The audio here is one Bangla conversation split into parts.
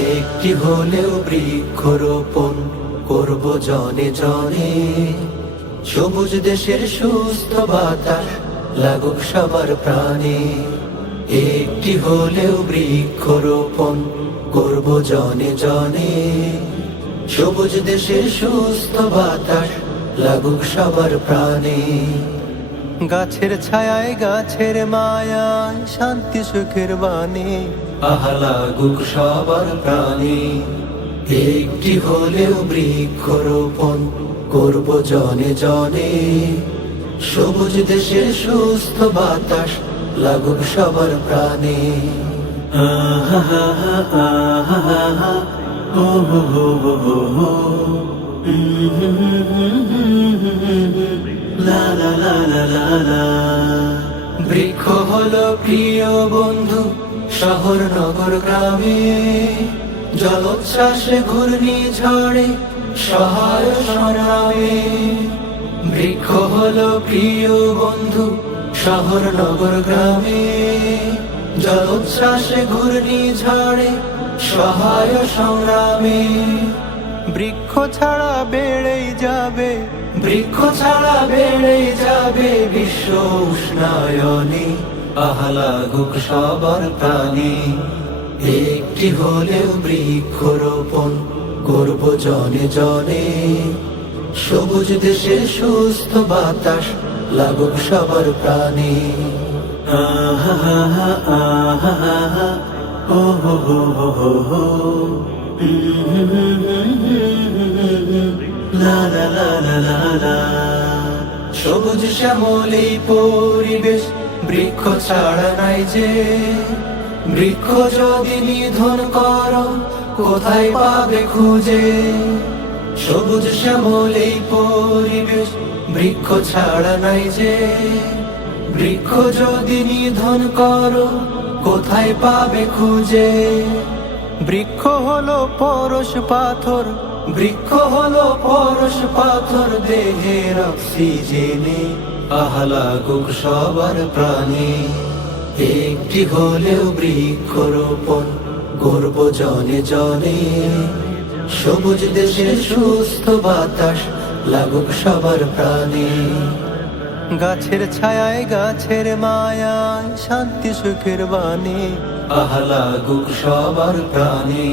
একটি হলেও বৃক্ষরোপণ করব জনে জনে। সবুজ দেশের সুস্থ বাতাস লাগুক সবার প্রাণে। একটি হলেও বৃক্ষরোপণ করব জনে জনে। সবুজ দেশের সুস্থ বাতাস লাগুক সবার প্রাণে। গাছের ছায়ায় গাছের মায়ায় শান্তি সুখের বাণী আহা লাগুক সবার প্রাণে। একটি হলেও বৃক্ষরোপণ করব জনে জনে। সবুজ দেশের সুস্থ বাতাস লাগুক সবার প্রাণে। আহা আহা আহা ও হো হো হো হো লা লা লা লা লা লা। বৃক্ষ হলো প্রিয় বন্ধু শহর নগর গ্রামে। জলোচ্ছ্বাসে ঘূর্ণিঝড়ে সহায় সংগ্রামে। বৃক্ষ হলো প্রিয় বন্ধু শহর নগর গ্রামে। জলোচ্ছ্বাসে ঘূর্ণিঝড়ে সহায় সংগ্রামে। বৃক্ষ ছাড়া বেড়েই যাবে, বৃক্ষ ছাড়া বেড়েই যাবে বিশ্ব উষ্ণায়নে আহা লাগুক সবার প্রাণে। একটি হলেও বৃক্ষরোপণ করব জনে জনে। সবুজ দেশের সুস্থ বাতাস লাগুক সবার প্রাণে। আহা আহা আহা আহা ও হো হো হো হো হো লা লা লা লা লা লা। সবুজ শ্যামল এই পরিবেশ বৃক্ষ ছাড়া নাই যে। বৃক্ষ যদি নিধন করো কোথায় পাবে খুঁজে। সবুজ শ্যামল এই পরিবেশ বৃক্ষ ছাড়া নাই যে। বৃক্ষ যদি নিধন করো কোথায় পাবে খুঁজে। বৃক্ষ হলো পরশ পাথর, বৃক্ষ হলো পরশ পাথর দেহের অক্সিজেনে আহা লাগুক সবার প্রাণে। একটি হলেও বৃক্ষরোপণ করব জনে জনে। সবুজ দেশের সুস্থ বাতাস লাগুক সবার প্রাণে। গাছের ছায়ায় গাছের মায়ায় শান্তি সুখের বাণী আহা লাগুক সবার প্রাণে।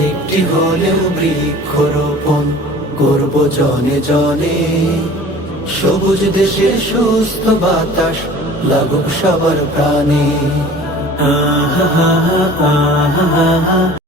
একটি হলেও বৃক্ষরোপণ করব জনে জনে। সবুজ দেশের সুস্থ বাতাস লাগুক সবার প্রাণে। আহা আহা আহা আহা